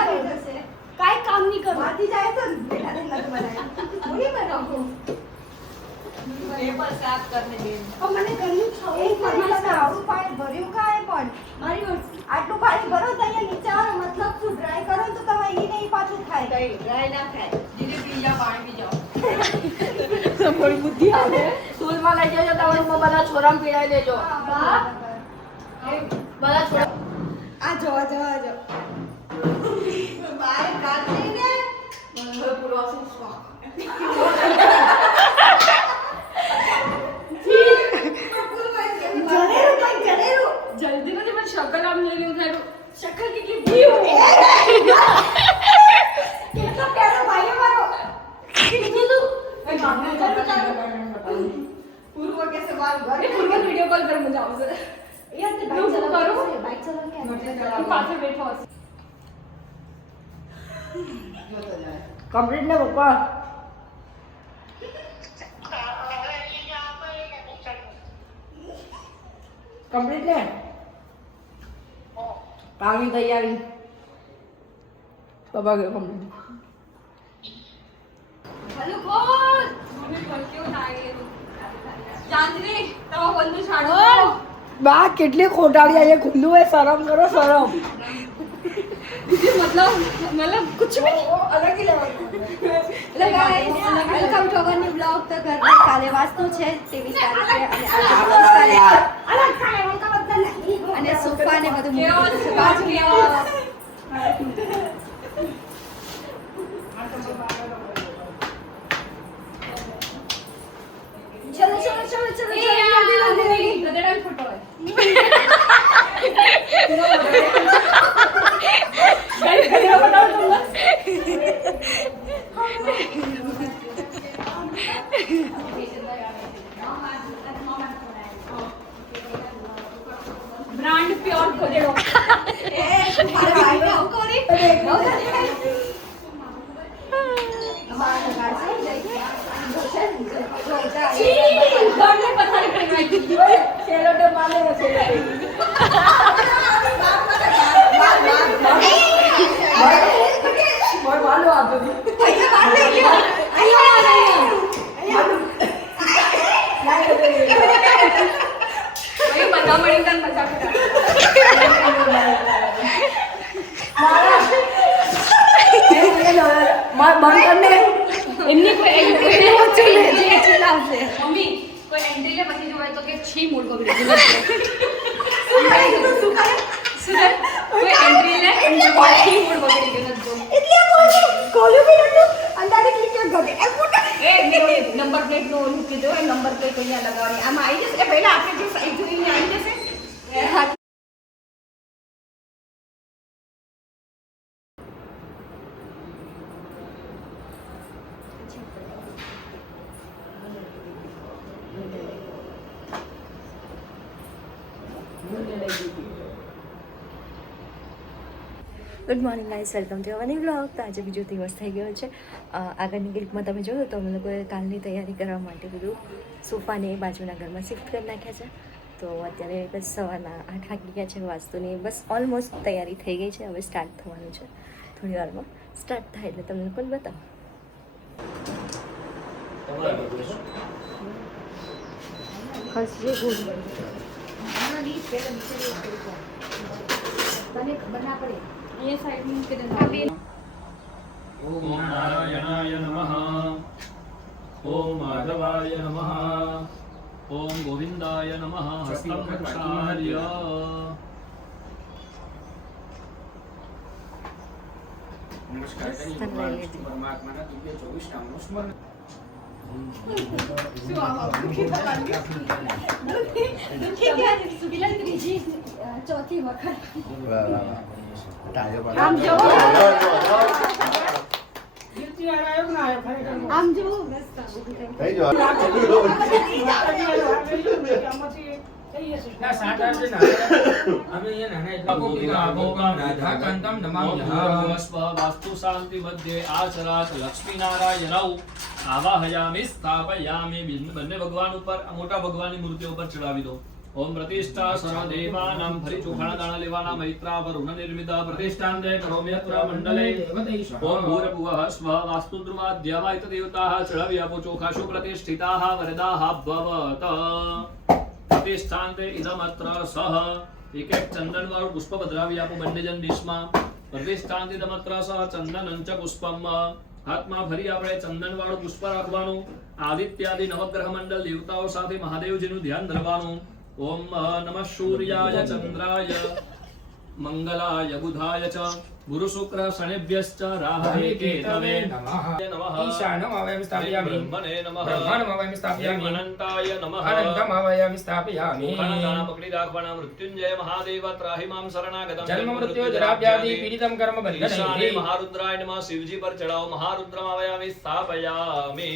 આવી જશે. કાઈ કામ નહીં કરું. માથી જાય તો બેટા નથી બનાવી. પૂરી બનાવો. પેપર સાફ કરને દે. પણ મને ઘરનું ખાવું એક મહિના આવું પાણી ભર્યું કાંઈ પણ મારી વર્ષ આટલું પાણી ભરો તો અહીંયા નીચે આવે મતલબ શું ડ્રાય કરો તો તમે ઈ નહીં પાછું થાય કઈ ડ્રાય ના થાય. ધીરે પી જા પાણી પી જાઓ. થોડી બુદ્ધિ આવે. સ્કૂલમાં લઈ જજો તમારું બધા છોરામ પીડાઈ દેજો. બા બધા છોરા આ જો બાર કાઢીને હવે પૂરવાસી સ્વાક. જલ્દી નથી પણ શકલ આમ લઈ લેવું થાય. શકલ કેટલી પીવું. કેટલો પ્યારો ભાઈ મારો કીધું તું. એ મામને પૂર્વ કેસે બાર ઘર પૂર્વ વિડિયો કોલ કર મજા આવશે. યાર તે હું શું કરું? બાઈક ચલાવ કે તું પાછળ બેઠો હશે. કમ્પ્લીટ ને પપ્પા. કમ્પ્લીટ ને કામની તૈયારી પપ્પા ગયો કમ્પ્લીટ. હલો કોણ મમ્મી કેવું લાગે ચાંદની તમારો બંધુ છાડો. બા કેટલી ખોટાડી આયે ખુલ્લું है शर्म करो शर्म. मतलब कुछ भी अलग ही level. Hello guys welcome to our new blog તો ઘરને કાલે વાસ્તુ છે 23 તારીખે અને સોફા ને બધું મૂકી છે બાજુમાં. ચલો ગધેડા ફોટો है. ब्रांड प्योर खोदेड़ो. મારા ભાઈને આવું કરી ઘરને પથારી કરી નાખી. સેલોટે માલે છે. મોય માલો આપો. ભાઈ બધા મળી તને મજા કરે. એમની કોઈ ચલાવશે મમ્મી કોઈ એન્ટ્રી લે પછી જોવાય તો કે છી મૂળ બગડી ગયું. સુધર કોઈ એન્ટ્રી લે છી મૂળ બગડી ગયું નથી. એટલે બોલું કોલું બી નતું અંદાજે ક્લિક ગમે એ મોટા એ નંબર પ્લેટ નો ઓલું કીધું હોય નંબર પ્લેટ અહીંયા લગાવવાની આમાં આવી જશે. પહેલા આપણે જે સાઈડ જોઈને આવી જશે. Good morning guys, welcome to our new vlog. તો આજે બીજો દિવસ થઈ ગયો છે. આગળની ક્લિપમાં તમે જોયું તો અમે લોકોએ કાલની તૈયારી કરવા માટે બધું સોફાને એ બાજુના ઘરમાં શિફ્ટ કરી નાખ્યા છે. તો અત્યારે બસ સવારના 8 વાગી ગયા છે. વાસ્તુની બસ ઓલમોસ્ટ તૈયારી થઈ ગઈ છે. હવે સ્ટાર્ટ થવાનું છે. થોડી વારમાં સ્ટાર્ટ થાય એટલે તમને પણ બતાવો. હસજે ગુડ મને ખબર ના પડે ये साइड में के देना. ओम नारायणाय नमः ओम माधवाय नमः ओम गोविंदाय नमः हस्तं प्रक्षाल्य नमस्कार परमात्माના દિવ્ય 24 નામનું સ્મરણ. ચોથી વખત આમ જો આમ જો ના સાટા છે ને અમે એ નાના એટલા ગોપિકા ગોપા રાધાકાંતમ નમામ્યઃ. નમામ્યઃ વાસ્તુ શાંતિ મધ્યે આચરાત લક્ષ્મી નારાયણૌ આવાહયામિ સ્થાપયામિ. બંને ભગવાન ઉપર મોટા ભગવાનની મૂર્તિઓ ઉપર ચડાવી દો. ઓમ પ્રતિષ્ઠા સર્વદેવાનાં ફરી ચોખાના દાણા લેવાના મૈત્રા વરુણ નિર્મિત પ્રતિષ્ઠાંતે કરોમ્યત્ર મંડલે ઓમ ભૂર્ભુવઃ સ્વઃ વાસ્તુદ્રુમાદ્યવાયત દેવતાઃ ચળવ્યાપો ચોખાશુ પ્રતિષ્ઠિતાઃ વરદાઃ ભવત પ્રતિષ્ઠાંતે ઇદમત્ર સહ એક ચંદન વાળું પુષ્પ પધરાવી આપો બંને જન દિશમાં પ્રતિષ્ઠાંતે ઇદમત્ર સહ ચંદનં ચ પુષ્પમ હાથમાં ફરી આપણે ચંદન વાળું પુષ્પ રાખવાનું આદિત્યાદિ નવગ્રહ મંડળ દેવતાઓ સાથે મહાદેવજીનું ધ્યાન ધરવાનું ઓમ નમઃ સૂર્યાય ચંદ્રાય મંગલાય બુધાય ચ ગુરુ શુક્ર શનિભ્યશ્ચ રાહવે કેતવે નમઃ ઈશાનમવયં સ્થાપયામિ બ્રહ્મણે નમઃ બ્રહ્માણમવયં સ્થાપયામિ અનંતાય નમઃ અનંતમવયં સ્થાપયામિ દાણા પકડી રાખવાના મૃત્યુંજય મહાદેવ ત્રાહિ મામ શરણાગતમ જન્મ મૃત્યુ જરાવ્યાધિ પીડિતમ કર્મ ઈશાને બંધનૈ મહારુદ્રાય નમઃ શિવજી પર ચડાવો મહારુદ્રમ આવયામિ સ્થાપયામિ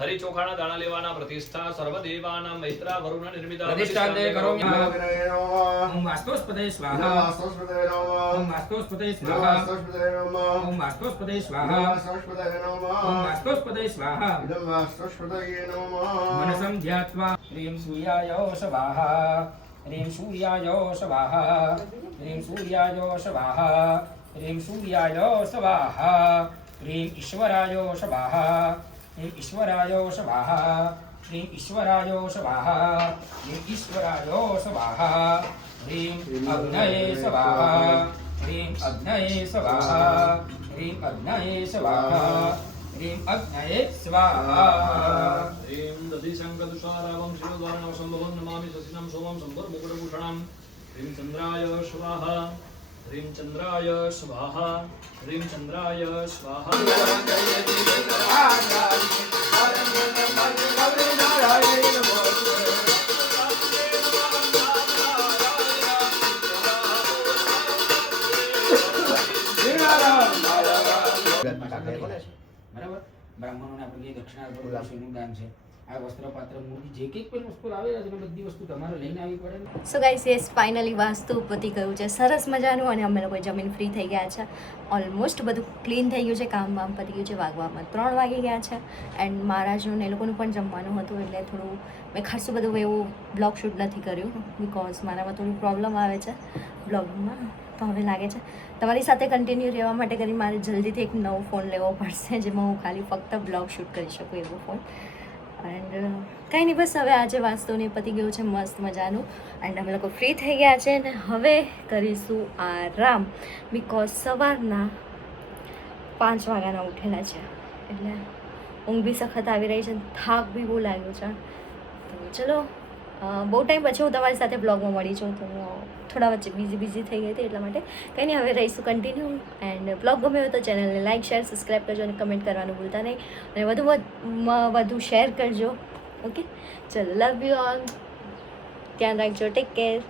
હરિ ચોખાના દાણા લેવાના પ્રતિષ્ઠા સર્વદેવાનાં મૈત્રા વરુણ નિર્મિત પ્રતિષ્ઠાંતે કરોમિ નમઃ ઓમ વાસ્તોસ્પદે સ્વાહા ઓમ વાસ્તોસ્પદે સ્વાહા ઓમ વાસ્તોસ્પદે સ્વાહા ઓમ વાસ્તોસ્પદે સ્વાહા मनसं ध्यात्वा ह्रीं सूर्याय स्वाहा ह्रीं सूर्याय स्वाहा ह्रीं सूर्याय स्वाहा ह्रीं सूर्याय स्वाहा ह्रीं ईश्वराय स्वाहा ह्रीं ईश्वराय स्वाहा ह्रीं ईश्वराय स्वाहा ह्रीं ईश्वराय स्वाहा ह्रीं अग्नये स्वाहा ह्रीं अग्नये स्वाहा ह्रीं अग्नये स्वाहा ह्रीं अग्नये स्वाहा ह्रीं दधिशङ्कतुषारावं शिवद्वारणं सम्भवं नमामि शशिनं सोमं सम्भुर्मुकुटभूषणं ह्रीं चन्द्राय स्वाहा ह्रीं चन्द्राय स्वाहा ह्रीं चन्द्राय स्वाहा બરાબર બ્રાહ્મણોને આપણે જે દક્ષિણા આપવા સોનું દાન છે આ વસ્ત્ર પાત્ર મૂર્તિ જે કંઈક પણ વસ્તુ આવેલા છે બધી વસ્તુ તમારે લઈને આવવી પડે ને. So guys yes finally vastu પતી ગયું છે સરસ મજાનું અને અમે લોકો જમીન ફ્રી થઈ ગયા છે ઓલમોસ્ટ બધું ક્લીન થઈ ગયું છે કામ બામ પતી ગયું છે વાગવામાં 3 વાગી ગયા છે એન્ડ મહારાજનું એ લોકોનું પણ જમવાનું હતું એટલે થોડું મેં ખાસું બધું એવું બ્લોગ શૂટ નથી કર્યું બિકોઝ મારામાં થોડી પ્રોબ્લેમ આવે છે બ્લોગમાં તો હવે લાગે છે તમારી સાથે કન્ટિન્યુ રહેવા માટે કરી મારે જલ્દીથી એક નવો ફોન લેવો પડશે જેમાં હું ખાલી ફક્ત બ્લોગ શૂટ કરી શકું એવો ફોન એન્ડ કંઈ નહીં બસ હવે આજે વાસ્તુને પતી ગયું છે મસ્ત મજાનું એન્ડ અમે લોકો ફ્રી થઈ ગયા છે ને હવે કરીશું આરામ બિકોઝ સવારના 5 વાગ્યાના ઉઠેલા છે એટલે ઊંઘ બી સખત આવી રહી છે થાક બી બહુ લાગ્યો છે તો ચલો બહુ ટાઈમ પછી હું તમારી સાથે બ્લોગમાં મળી છું તો થોડા વચ્ચે બિઝી થઈ ગઈ હતી એટલા માટે કંઈ નહીં હવે રહીશું કન્ટિન્યુ એન્ડ બ્લોગ ગમે હોય તો ચેનલને લાઇક શેર સબસ્ક્રાઈબ કરજો અને કમેન્ટ કરવાનું ભૂલતા નહીં અને વધુ શેર કરજો ઓકે ચલો લવ યુ ઓલ ધ્યાન રાખજો ટેક કેર